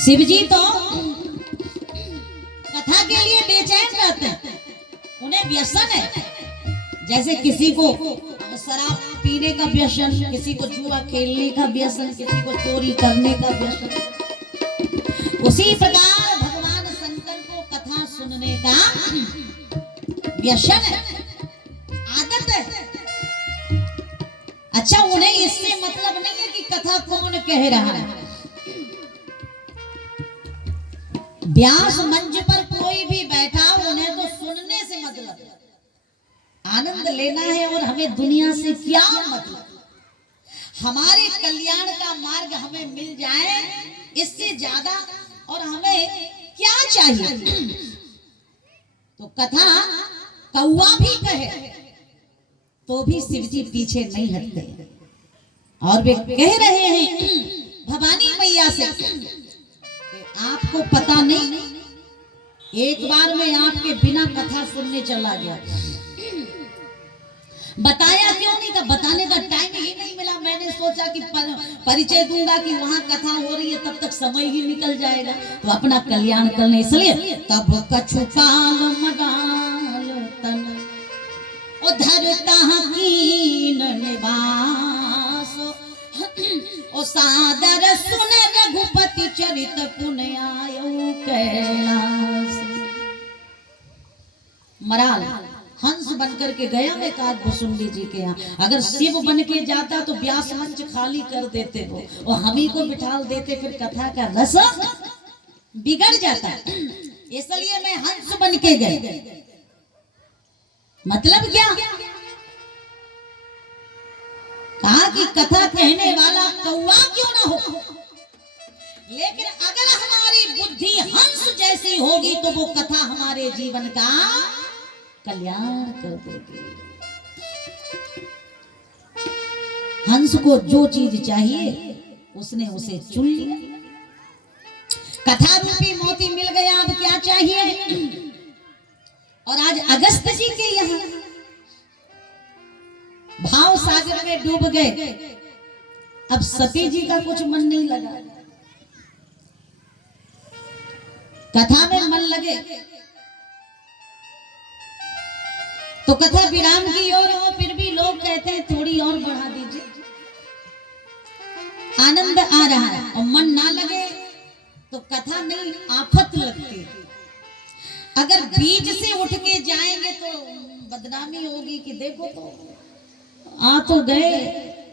शिव जी तो कथा के लिए बेचैन रहते हैं, उन्हें व्यसन है। जैसे किसी को शराब पीने का व्यसन, किसी को जुआ खेलने का व्यसन, किसी को चोरी करने का व्यसन, उसी प्रकार भगवान शंकर को कथा सुनने का व्यसन है, आदत है। अच्छा, उन्हें इससे मतलब नहीं है कि कथा कौन कह रहा है। व्यास मंच पर कोई भी बैठा, उन्हें तो सुनने से मतलब है, आनंद लेना है। और हमें दुनिया से क्या मतलब, हमारे कल्याण का मार्ग हमें मिल जाए, इससे ज्यादा और हमें क्या चाहिए। तो कथा कौवा भी कहे तो भी शिव जी पीछे नहीं हटते, और वे कह रहे हैं भवानी मैया से, आपको पता नहीं, एक बार मैं आपके बिना कथा सुनने चला गया। बताया क्यों नहीं था, बताने का टाइम ही नहीं मिला। मैंने सोचा कि परिचय दूंगा कि वहां कथा हो रही है, तब तक समय ही निकल जाएगा, तो अपना कल्याण करने, इसलिए तब कछु काल मगाल तन उधरता कीन निवास ओ सादर सुन रघुपति चरित पुन आयो कैलास। मराल हंस बनकर के गया मैं काकभुसुंडी जी के यहाँ। अगर शिव बन के जाता तो व्यास मंच खाली कर देते वो, और हम ही को बिठाल देते, फिर कथा का रस बिगड़ जाता। इसलिए मैं हंस बन के गए। मतलब क्या, कहा कि कथा कहने वाला कौवा क्यों ना हो, लेकिन अगर हमारी बुद्धि हंस जैसी होगी तो वो कथा हमारे जीवन का कल्याण कर देगी। हंस को जो चीज चाहिए उसने उसे चुन लिया। कथा रूपी मोती मिल गया, अब क्या चाहिए। और आज अगस्त जी के यहाँ भाव सागर में डूब गए, अब सती जी का कुछ मन नहीं लगा। कथा में मन लगे तो कथा विराम की ओर हो, फिर भी लोग कहते हैं थोड़ी और बढ़ा दीजिए, आनंद आ रहा है। और मन ना लगे तो कथा नहीं, आफत लगती। अगर बीच से उठ के जाएंगे तो बदनामी होगी कि देखो तो आ तो गए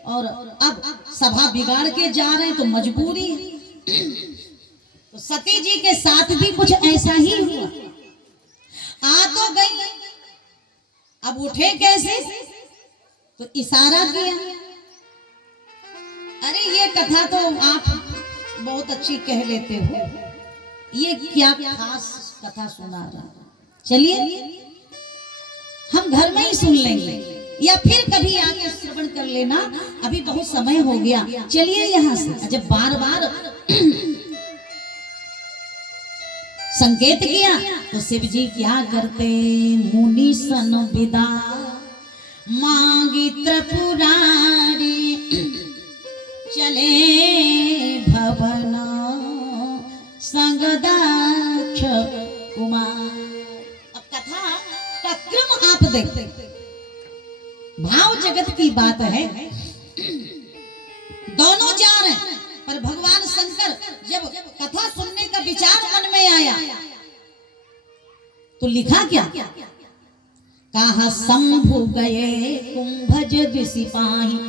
और अब सभा बिगाड़ के जा रहे हैं, तो मजबूरी है। तो सती जी के साथ भी कुछ ऐसा ही हुआ। आ तो गई, अब उठे कैसे, तो इशारा किया। अरे ये कथा तो आप बहुत अच्छी कह लेते हो, ये क्या खास कथा सुना रहा, चलिए हम घर में ही सुन लेंगे, या फिर कभी आके श्रवण कर लेना, अभी बहुत समय हो गया, चलिए यहाँ से। जब बार बार संकेत किया तो शिव जी क्या करते, मुनि सन विदा मांगी त्रिपुरारी, चले भवना संगदाक्ष कुमार। अब कथा का क्रम आप देखते, भाव जगत की बात है, दोनों जा रहे हैं, पर भगवान शंकर जब कथा सुनने का विचार मन में आया तो लिखा क्या, कहा शंभु गए कुंभज सिपाही,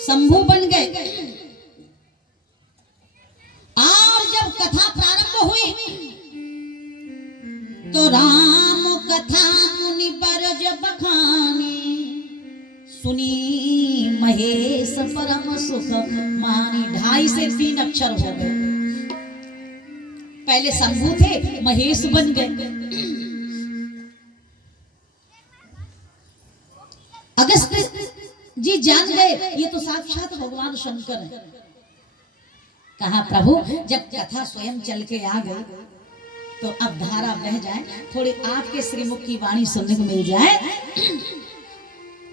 शंभु बन गए। और जब कथा प्रारंभ हुई तो राम कथा मुनि बरज बखानी, सुनी महेश परम सुख मानी। 2.5 से 3 अक्षर हो गए। पहले शंभु थे, महेश बन गए। अगस्त्य जी जान गए ये तो साक्षात भगवान शंकर है। कहा प्रभु जब कथा स्वयं चल के आ गई तो अब धारा बह जाए, थोड़ी आपके श्रीमुख की वाणी सुनने को मिल जाए।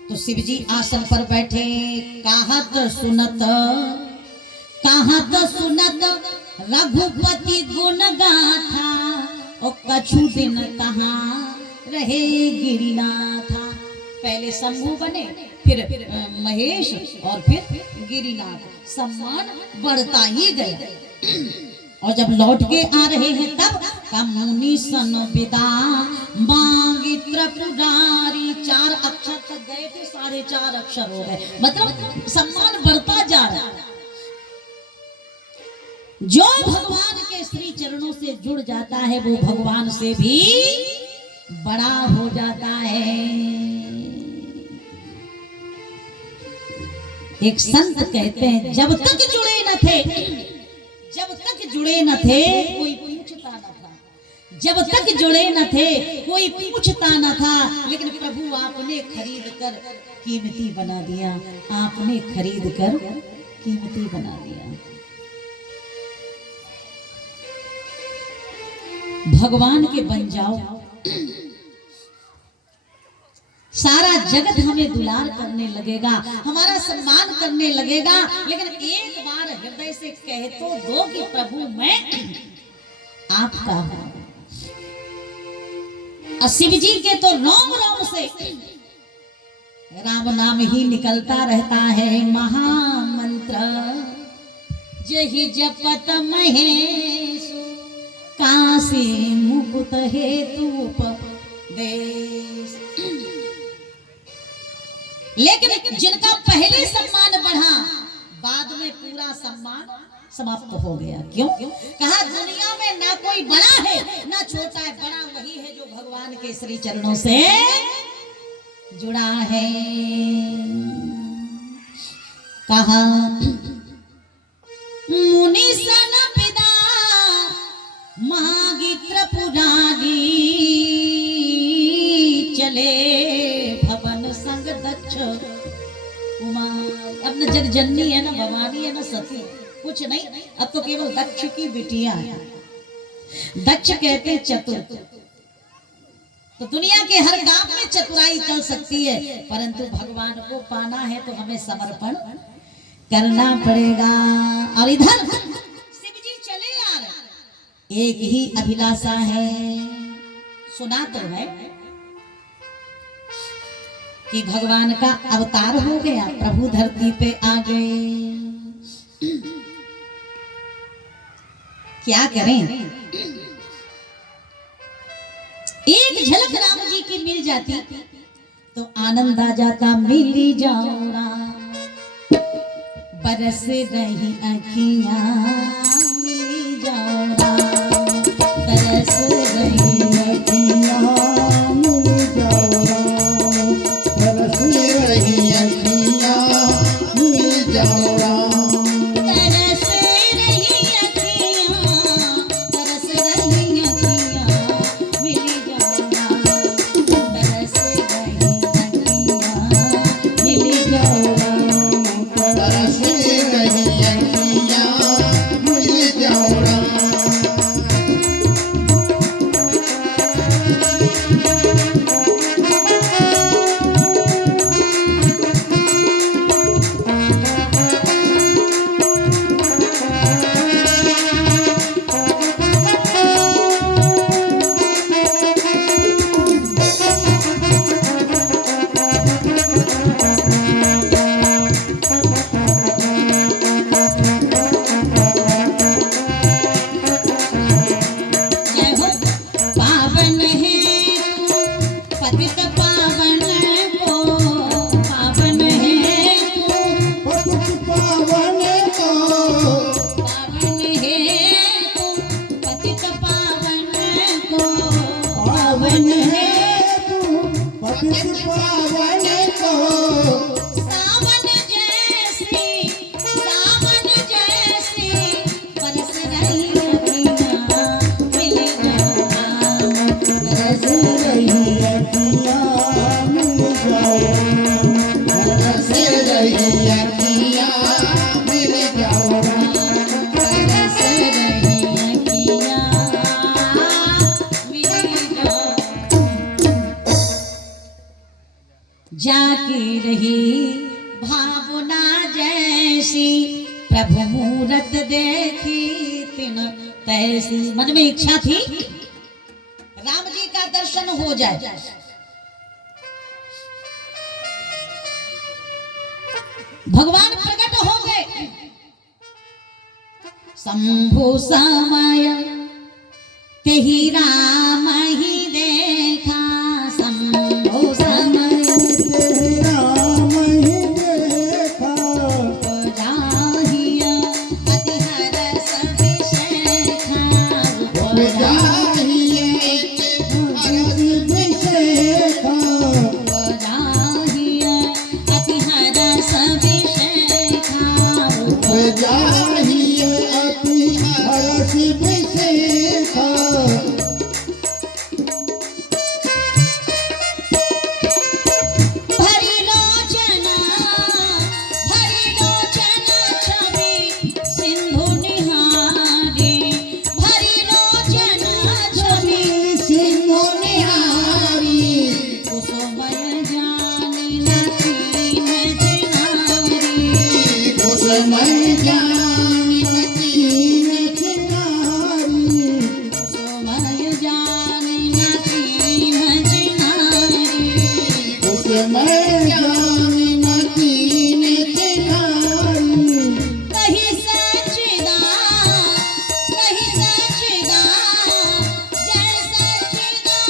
तो शिव जी आसन पर बैठे, कहत सुनत रघुपति गुण गाथा, और कछु दिन कहाँ रहे गिरिनाथा। पहले शंभु बने, फिर महेश और फिर गिरिनाथ। सम्मान बढ़ता ही गया। और जब लौट के आ रहे हैं तब मुनि सन विदा मांगी त्रिपुरारी। 4 अक्षर तक गए थे, 4.5 अक्षर हो गए। मतलब सम्मान बढ़ता जा रहा है। जो भगवान के श्री चरणों से जुड़ जाता है वो भगवान से भी बड़ा हो जाता है। एक संत कहते हैं जब तक जुड़े न थे कोई पूछता न था। जब तक जुड़े न थे कोई पूछता न था, लेकिन प्रभु आपने खरीद कर कीमती बना दिया। आपने खरीद कर कीमती बना दिया। भगवान के बन जाओ, सारा जगत हमें दुलार करने लगेगा, हमारा सम्मान करने लगेगा। लेकिन एक बार हृदय से कह तो दो कि प्रभु मैं आपका हूं। शिव जी के तो रोम रोम से राम नाम ही निकलता रहता है। महामंत्र जहि जपत महेश, काशी मुकुट हेतु उपदेश। लेकिन जिनका पहले सम्मान बढ़ा, बाद में पूरा सम्मान समाप्त हो गया। क्यों? कहा दुनिया में ना कोई बड़ा है ना छोटा है, बड़ा वही है जो भगवान के श्री चरणों से जुड़ा है। कहा मुनि सन पिता मागी त्रिपुरारी, चले भवन संग दक्ष कुमार। अब न जग जननी है, न भवानी है, न सती, कुछ नहीं। अब तो केवल दक्ष की बिटिया है। दक्ष कहते चतुर। तो दुनिया के हर काम में चतुराई चल सकती है, परंतु भगवान को पाना है तो हमें समर्पण करना पड़ेगा। और इधर शिव जी चले आ रहे, एक ही अभिलाषा है। सुना तो है कि भगवान का अवतार हो गया, प्रभु धरती पे आ गए। क्या करें? एक झलक राम जी की मिल जाती तो आनंद आ जाता। मिली जाओ राम, बरस रही अखियां, मिली जाओ राम, बरस रही अखियां, मिली जाओ राम, बरस रही अखियां, मिली जाओ राम। पतित पावन को पावन है तू, पतित पावन को पावन है तू, पतित पावन को पावन है तू, पतित पावन को सावन जैसी बरस रही अखियाँ, मिले जाओ राम, बरस रही अखियाँ मिल जाओ, बरस रही अखियाँ मिल जाओ, बरस रही अखियाँ, मिले जाओ। जाके रही भावना जैसी, प्रभु मूरत देखी तिन तैसी। मन में इच्छा थी राम जी का दर्शन हो जाए। भगवान प्रकट हो गए। शंभु समय तेहि राम ही देखा, शंभु समय राम ही देखा, जाहिया अति हरस विशेखा, जाहिए हरस विशेखा, जाहिया अति हरस विशेखा, जाहिए अति हरस विशेखा। भरी लोचना छवि सिंधु निहारी, भरी लोचना छवि सिंधु निहारी, कुसुमय जानी नथी में चिनारी, कुसुमय जानी नथी चिनारी, कुसुमय जानी नथी में चिनारी, कुसुमय जानी नथी चिनारी। कहीं सच्चिदा जय सच्चिदानंद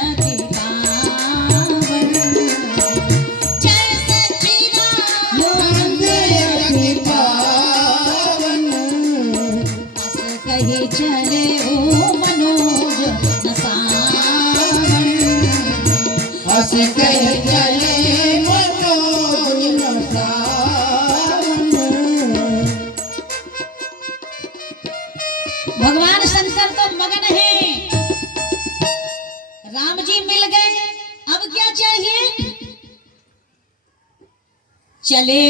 अति पावन, जय सच्चिदानंद अति पावन, हंस कहीं चले ओ मनोज न सावन, हंस कह चले मनोज न सावन। भगवान शंकर तो मगन है। राम जी मिल गए, अब क्या चाहिए? चले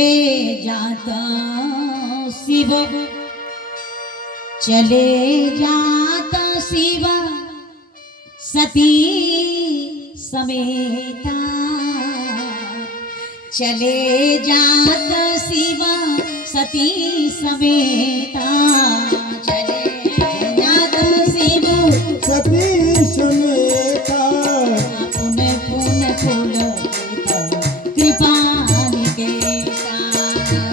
जाता शिव, चले जाता शिव सती समेता, चले जाता शिव सती समेता, चले जाता शिव सती समेता, पुन पुन फूल कृपा निकेता,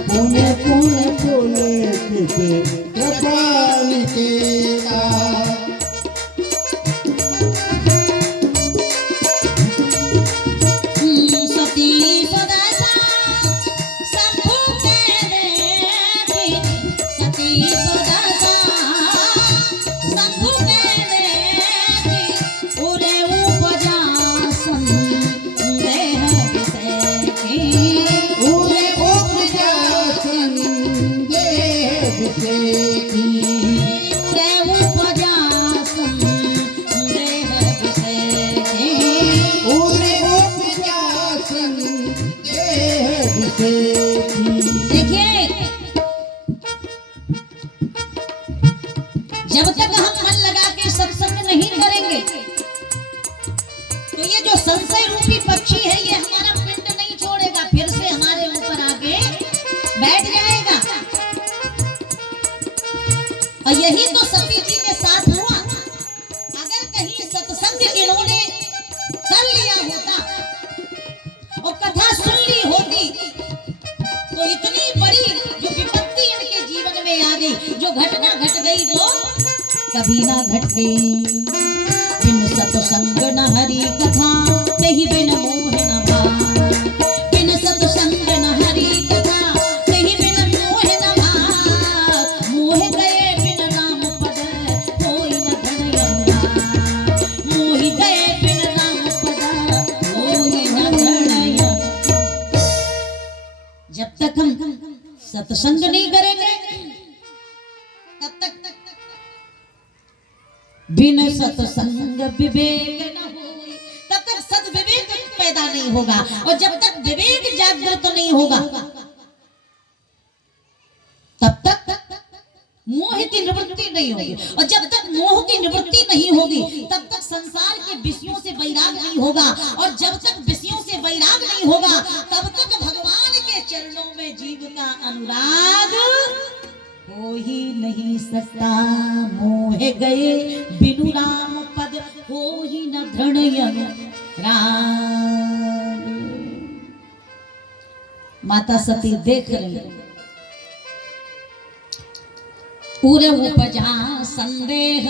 पुन पुन फूले पिते कृपा निकेता। सती सुदशा शंभु के देखी, सती सुदशा शंभु के देखी, उरे उपजा संदेह विषेखी, उरे उपजा संदेह विषेखी, उरे उपजा संदेह विषेखी। उरे उपजा संदेह विषेखी। देखिए, जब तक हम मन लगा के सत्संग नहीं करेंगे तो ये जो संशय रूपी पक्षी है ये हमारा पिंड नहीं छोड़ेगा, फिर से हमारे ऊपर आके बैठ जाएगा। और यही तो सती जी के साथ हुआ। अगर कहीं सत्संग इन्होंने कर लिया होता और कथा सुन ली होती तो इतनी बड़ी जो विपत्ति इनके जीवन में आ गई, जो घटना घट गई वो कभी ना घट गई। जिन सत्संग न हरि कथा नहीं बिन मोह न भाव। बिन सत्संग न हरि कथा नहीं बिन मोह न भाव। मोह गए बिन राम पद होई न धन अनुराग। मोह गए बिन राम पद होई न धन अनुराग। जब तक हम सत्संग नहीं करेंगे तब तक बिन सत्संग विवेक न होई, तब तक सद विवेक पैदा नहीं होगा। और जब तक विवेक जागृत नहीं होगा तब तक मोह की निवृत्ति नहीं होगी। और जब तक मोह की निवृत्ति नहीं होगी तब तक संसार के विषयों से वैराग नहीं होगा। और जब तक विषयों से वैराग नहीं होगा तब तक भगवान के चरणों में जीव का अनुराग हो ही नहीं सकता। मोह गए बिनु राम पद हो ही न धृण राम। माता सती देख रही पूरे उपजा संदेह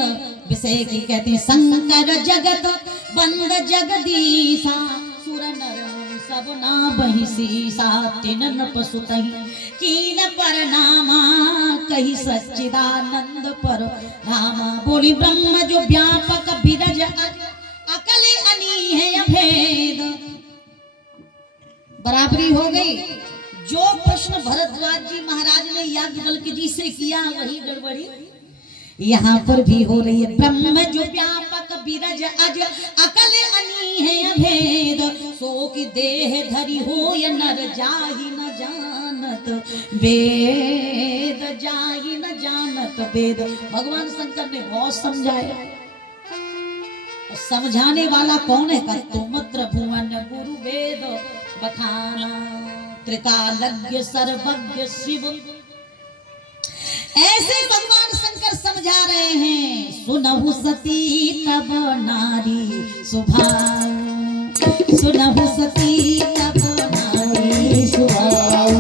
विषय की कहते हैं शंकर जगत बंद जगदीशा सुर नर सब ना बहिषीसा तिनन पशुतहि कीन परनामा कही सच्चिदानंद पर धामा। बोली ब्रह्म जो व्यापक बिरज अकल अनी है अभेद। बराबरी हो गई। जो प्रश्न भरद्वाज जी महाराज ने याज्ञवल्क्य जी से किया वही गड़बड़ी यहाँ पर भी हो रही है। ब्रह्म जो व्यापक बिरज अज अकल अनी है अभेद। सो की देह धरी हो या नर जाहि न जानत वेद। जाहि न जानत वेद। भगवान शंकर ने बहुत समझाया। समझाने वाला कौन है? कर्तुमत्र भुवन गुरु वेद बखाना त्रिकालज्ञ सर्वज्ञ शिव। ऐसे भगवान शंकर समझा रहे हैं। सुनहु सती तब नारी सुभाऊ। सुनहु सती तब नारी सुभाऊ।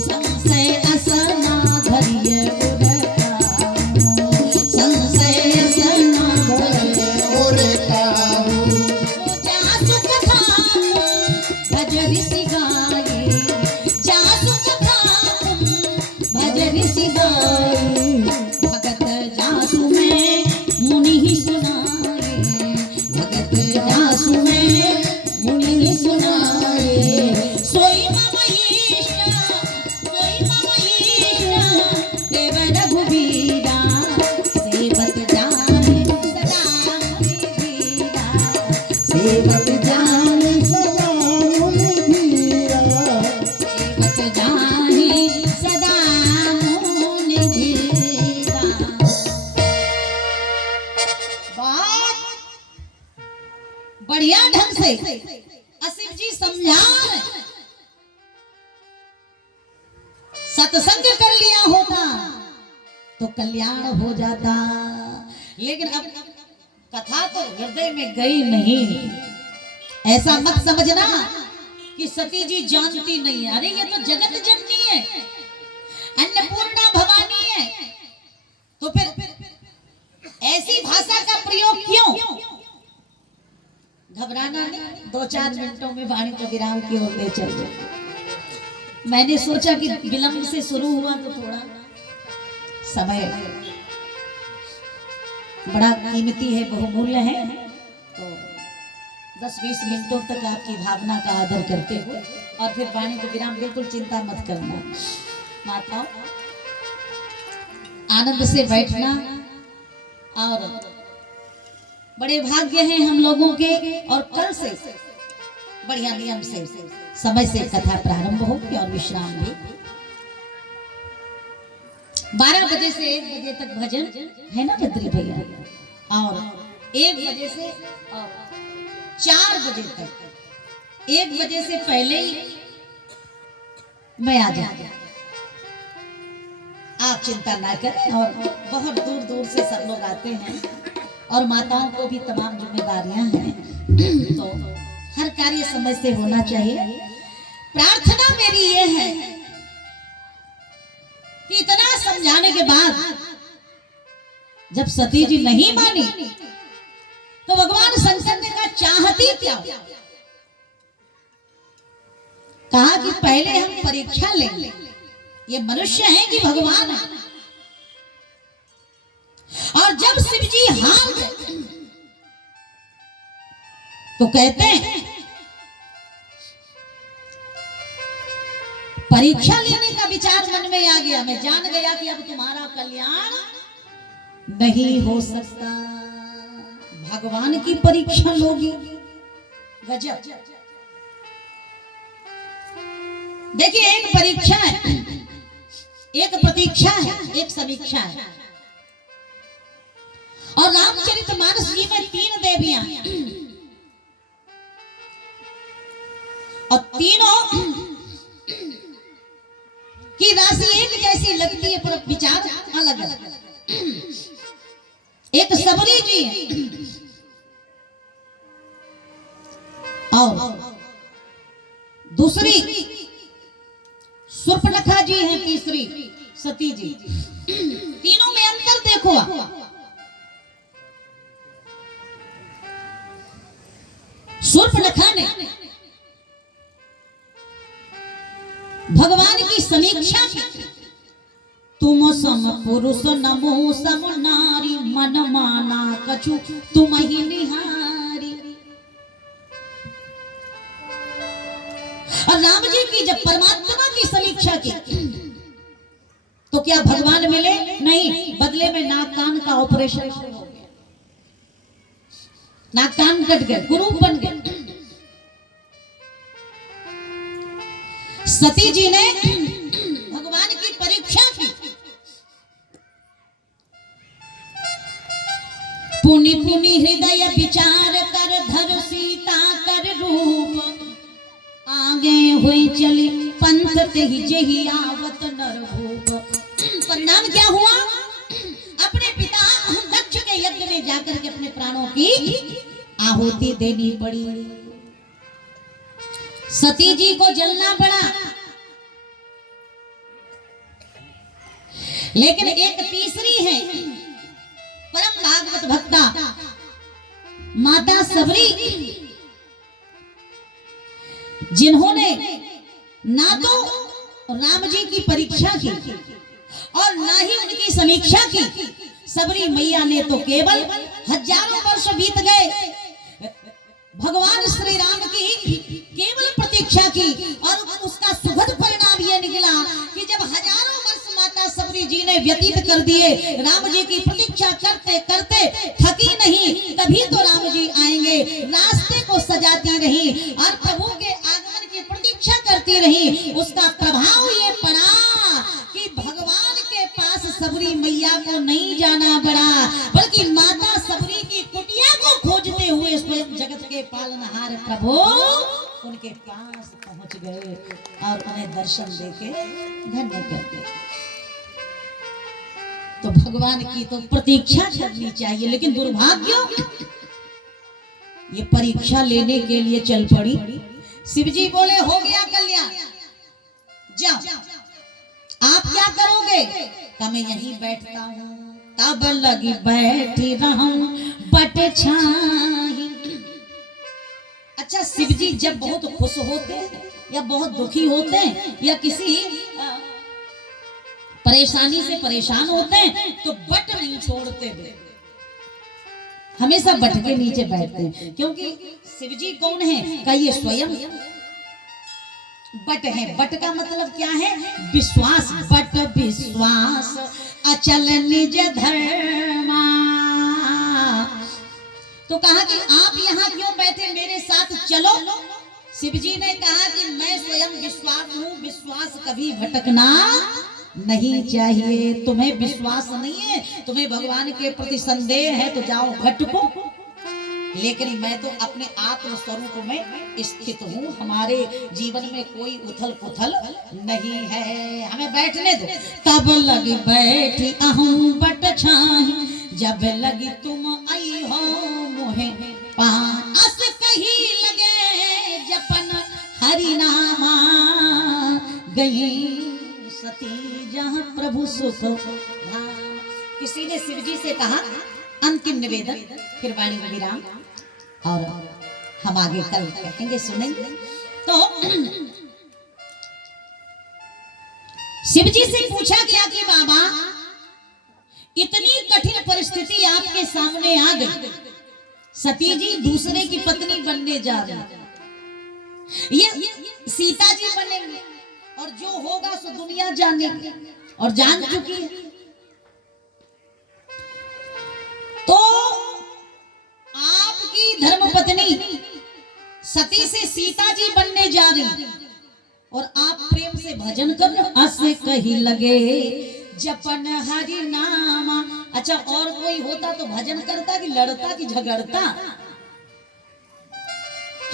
संशय असना धरिय उरकाऊ। संशय असना धरिय उरकाऊ। जासु कथा भज ऋषि गाये। जासु कथा भज ऋषि गाये। भगत जासु में मुनि ही सुनाए। भगत जासु में मुनि ही सुनाए। सोई मम ईष्ट सोई मम ईष्ट देव रघुबीरा। सेवक जाने सदा मुनि धीरा। सेवक जाने सदा मुनि धीरा। सेवक जाने सदा मुनि धीरा। बात बढ़िया ढंग से असीम जी समझा रहे हैं। सत्संग कर लिया होता तो कल्याण हो जाता। लेकिन अब कथा तो हृदय में गई नहीं। ऐसा मत समझना कि सती जी जानती नहीं है। अरे ये तो जगत जननी है, अन्नपूर्णा भवानी है। तो फिर ऐसी भाषा का प्रयोग क्यों? घबराना नहीं। 2-4 मिनटों में वाणी को विराम की ओर ले चल जाए। मैंने सोचा कि विलंब से शुरू हुआ तो थोड़ा समय बड़ा कीमती है, बहुमूल्य है। तो 10-20 मिनटों तक आपकी भावना का आदर करते हुए और फिर वाणी को विराम। बिल्कुल चिंता मत करना माताओं। आनंद से बैठना। और बड़े भाग्य हैं हम लोगों के। और कल से बढ़िया नियम से समय से कथा प्रारंभ होगी और विश्राम भी। 12 बजे से 1 बजे तक भजन है ना बद्री भैया। और 1 बजे से और 4 बजे तक। 1 बजे से पहले ही मैं आ जाऊंगा। आप चिंता ना करें। और बहुत दूर दूर से सब लोग आते हैं और माताओं को भी तमाम जिम्मेदारियां हैं। तो हर कार्य समय से होना चाहिए। प्रार्थना मेरी ये है कि इतना समझाने के बाद जब सती जी नहीं मानी तो भगवान शंकर ने कहा चाहती क्या हो? कहा कि पहले हम परीक्षा लेंगे, ये मनुष्य है कि भगवान है। और जब शिव जी हार गए तो कहते हैं परीक्षा लेने का विचार मन में आ गया, मैं जान गया कि अब तुम्हारा कल्याण नहीं हो सकता। भगवान की परीक्षा लोगी, गजब। देखिए, एक परीक्षा है, एक प्रतीक्षा है, एक समीक्षा है। और रामचरितमानस जी में 3 देवियां और तीनों की राशि एक जैसी लगती है, पर विचार अलग अलग। एक सबरी जी है और दूसरी सुर्पनखा जी है, तीसरी सती जी। तीनों में अंतर देखो आप। सुर्पनखा ने भगवान की समीक्षा की, तुम सम पुरुष नमो सम नारी, मन माना कछु तुम ही निहारी। और राम जी की जब परमात्मा की समीक्षा की तो क्या भगवान मिले? नहीं, बदले में नाक कान का ऑपरेशन हो गया, नाक कान कट गए, गुरु बन गए। सती जी ने भगवान की परीक्षा की, पुनि पुनि हृदय विचार कर धर सीता कर रूप, आगे हुए चली पंथ तेहि जेहि आवत नर भूप। परिणाम क्या हुआ? अपने पिता दक्ष के यज्ञ में जाकर के अपने प्राणों की आहुति देनी पड़ी। सती जी को जलना पड़ा। लेकिन एक तीसरी है, परम भागवत भक्ता माता सबरी, जिन्होंने ना तो राम जी की परीक्षा की और ना ही उनकी समीक्षा की। सबरी मैया ने तो केवल हजारों वर्ष बीत गए, भगवान श्री राम की केवल प्रतीक्षा की और उसका सुखद परिणाम यह निकला कि जब हजारों वर्ष माता सबरी जी ने व्यतीत कर दिए, राम जी की प्रतीक्षा करते करते थकी नहीं, तभी तो राम जी आएंगे, रास्ते को सजाती रही और प्रभु के आगमन की प्रतीक्षा करती रही। उसका प्रभाव ये पड़ा कि भगवान के पास सबरी मैया को नहीं जाना पड़ा, बल्कि माता सबरी की कुटिया को खोजते हुए स्वयं जगत के पालनहार प्रभु उनके पास पहुंच गए और उन्हें दर्शन देके धन्य कर दिया। तो भगवान की तो प्रतीक्षा करनी चाहिए, लेकिन दुर्भाग्य ये परीक्षा लेने के लिए चल पड़ी। शिव जी बोले हो गया कल्याण, जाओ। आप क्या करोगे? कि मैं यहीं बैठता हूँ, तब लगी बैठी रहूं बट छाही। अच्छा, शिव जी जब बहुत खुश होते हैं या बहुत दुखी होते हैं या किसी परेशानी से परेशान होते हैं तो बट नहीं छोड़ते थे, हमेशा बट के नीचे बैठते हैं। क्योंकि शिव जी कौन है? का ये स्वयं बट है। बट का मतलब क्या है? विश्वास। बट विश्वास अचल निज धर्मा। तो कहा कि आप यहाँ क्यों बैठे, मेरे साथ चलो। शिव जी ने कहा कि मैं स्वयं विश्वास हूँ, विश्वास कभी भटकना नहीं चाहिए। तुम्हें विश्वास नहीं है, तुम्हें भगवान के प्रति संदेह है तो जाओ भटको, लेकिन मैं तो अपने आत्म स्वरूप में स्थित हूँ। हमारे जीवन में कोई उथल पुथल नहीं है, हमें बैठने दो। तब लगी बैठी अहूँ बट छाही, जब लगी तुम आई हो मोहे पास, कही लगे जपन हरि नामा, गई सती जहाँ प्रभु सुख। किसी ने शिव जी से कहा अंतिम निवेदन, फिर वाणी का विराम, और हम आगे कल कहेंगे सुनेंगे। तो शिव जी से पूछा गया कि बाबा इतनी कठिन परिस्थिति आपके सामने आ गई, सती जी दूसरे की पत्नी बनने जा रही, ये सीता जी बनेंगे, और जो होगा सो दुनिया जानेगी और जान चुकी है। तो आपकी धर्मपत्नी सती से सीता जी बनने जा रही, और आप प्रेम से भजन कर अस कही लगे जपन हरि नामा। अच्छा, और कोई होता तो भजन करता कि लड़ता कि झगड़ता,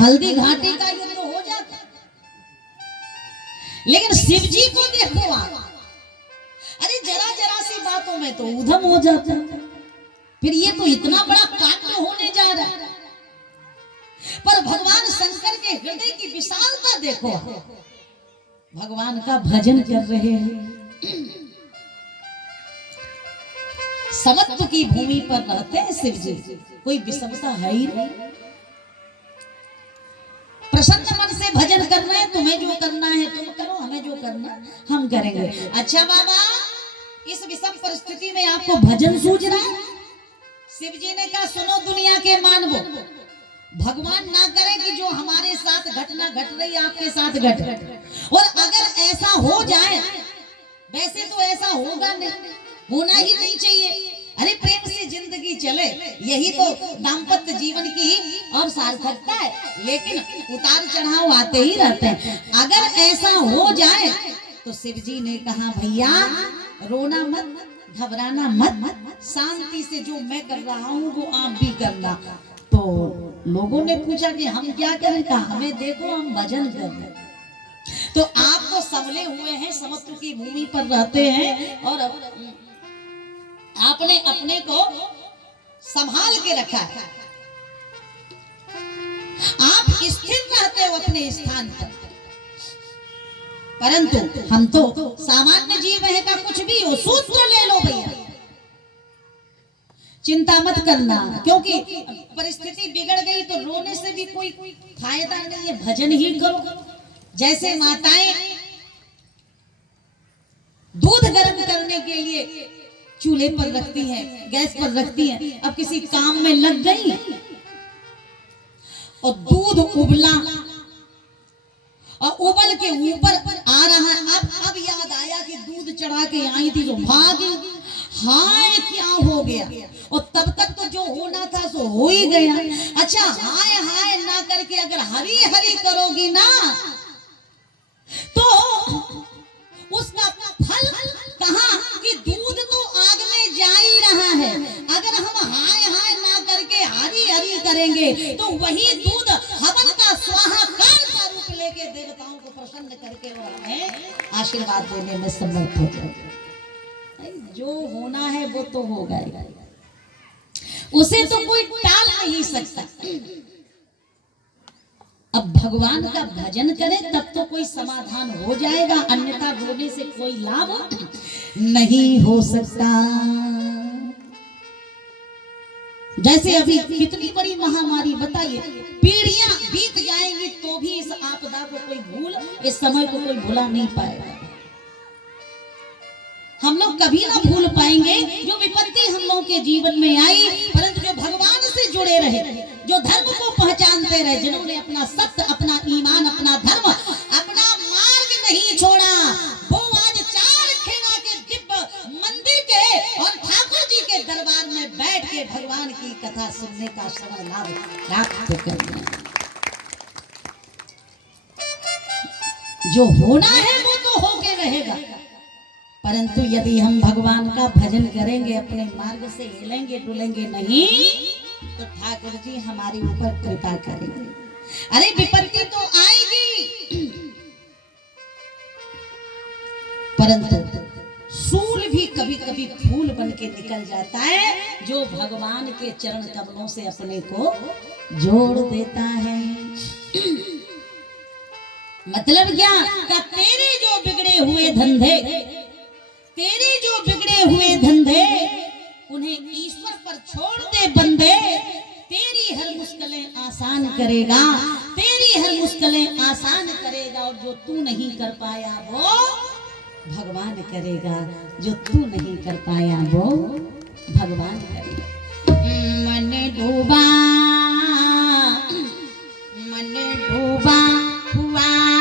हल्दी घाटी का युद्ध हो जाता। लेकिन शिव जी को देखो आप, अरे जरा जरा सी बातों में तो उधम हो जाता, फिर ये तो इतना बड़ा कांड होने जा रहा है। पर भगवान शंकर के हृदय की विशालता देखो, भगवान का भजन कर रहे हैं, समत्व की भूमि पर रहते हैं शिव जी, कोई विषमता है ही नहीं। प्रसन्न मन से भजन करना है, तुम्हें जो करना है तुम करो, हमें जो करना हम करेंगे। अच्छा बाबा, इस विषम परिस्थिति में आपको भजन सूझ रहा है? शिव जी ने कहा सुनो दुनिया के मानवो, भगवान ना करे कि जो हमारे साथ घटना घट रही आपके साथ घटे, और अगर ऐसा हो जाए, वैसे तो ऐसा होगा नहीं, होना ही नहीं चाहिए। अरे प्रेम से जिंदगी चले, यही तो दाम्पत्य जीवन की और सार्थकता है, लेकिन उतार चढ़ाव आते ही रहते हैं। अगर ऐसा हो जाए तो शिव जी ने कहा भैया रोना मत, घबराना मत, शांति से जो मैं कर रहा हूँ वो आप भी करना। तो लोगों ने पूछा कि हम क्या करें, कहा हमें देखो हम भजन कर रहे हैं। तो आप तो संभले हुए हैं, समत्व की भूमि पर रहते हैं, और आपने अपने को संभाल के रखा है, आप स्थिर रहते हो अपने स्थान पर। परंतु हम तो सामान्य जीव है, का कुछ भी हो सूत्र ले लो भैया, चिंता मत करना, क्योंकि परिस्थिति बिगड़ गई तो रोने से भी कोई फायदा नहीं है, भजन ही करो। जैसे माताएं दूध गर्म करने के लिए चूल्हे पर रखती हैं, गैस पर रखती हैं, अब किसी काम में लग गई और दूध उबला और उबल के ऊपर आ रहा है, अब याद आया कि दूध चढ़ा के आई थी जो भागी, हाय क्या हो गया, और तब तक तो जो होना था सो हो ही गया। अच्छा हाय हाय ना करके अगर हरी हरी करोगी ना तो उसका फल कहाँ कि दूध तो आग में जा ही रहा है। अगर हम हाय हाय ना करके हरी हरी करेंगे तो वही दूध हवन का स्वाहाकार का रूप लेके देवताओं को प्रसन्न करके वो हमें आशीर्वाद देने में समर्थ हो जाएगा। जो होना है वो तो होगा ही, उसे तो कोई टाल नहीं सकता। अब भगवान का भजन करें तब तो कोई समाधान हो जाएगा, अन्यथा रोने से कोई लाभ नहीं हो सकता। जैसे अभी कितनी बड़ी महामारी बताइए, पीढ़ियां बीत जाएंगी तो भी इस आपदा को कोई भूल, इस समय को कोई भुला नहीं पाएगा। हम लोग कभी ना भूल पाएंगे जो विपत्ति हम लोगों के जीवन में आई, परंतु जो भगवान से जुड़े रहे, जो धर्म को पहचानते रहे, जिन्होंने अपना सत्य, अपना ईमान, अपना धर्म, अपना मार्ग नहीं छोड़ा, वो आज चार खेना के दिव्य मंदिर के और ठाकुर जी के दरबार में बैठ के भगवान की कथा सुनने का श्रवण लाभ प्राप्त कर रहे हैं। जो होना है वो तो होके रहेगा, परंतु यदि हम भगवान का भजन करेंगे, अपने मार्ग से हिलेंगे डुलेंगे नहीं, तो ठाकुर जी हमारे ऊपर कृपा करेंगे। अरे विपत्ति तो आएगी, परंतु सूल भी कभी कभी फूल बन के निकल जाता है, जो भगवान के चरण कमलों से अपने को जोड़ देता है। मतलब क्या, तेरे जो बिगड़े हुए धंधे, तेरे जो बिगड़े हुए धंधे उन्हें ईश्वर पर छोड़ दे बंदे, तेरी हर मुश्किलें आसान करेगा, तेरी हर मुश्किलें आसान करेगा। और जो तू नहीं कर पाया वो भगवान करेगा, जो तू नहीं कर पाया वो भगवान करेगा। मन डूबा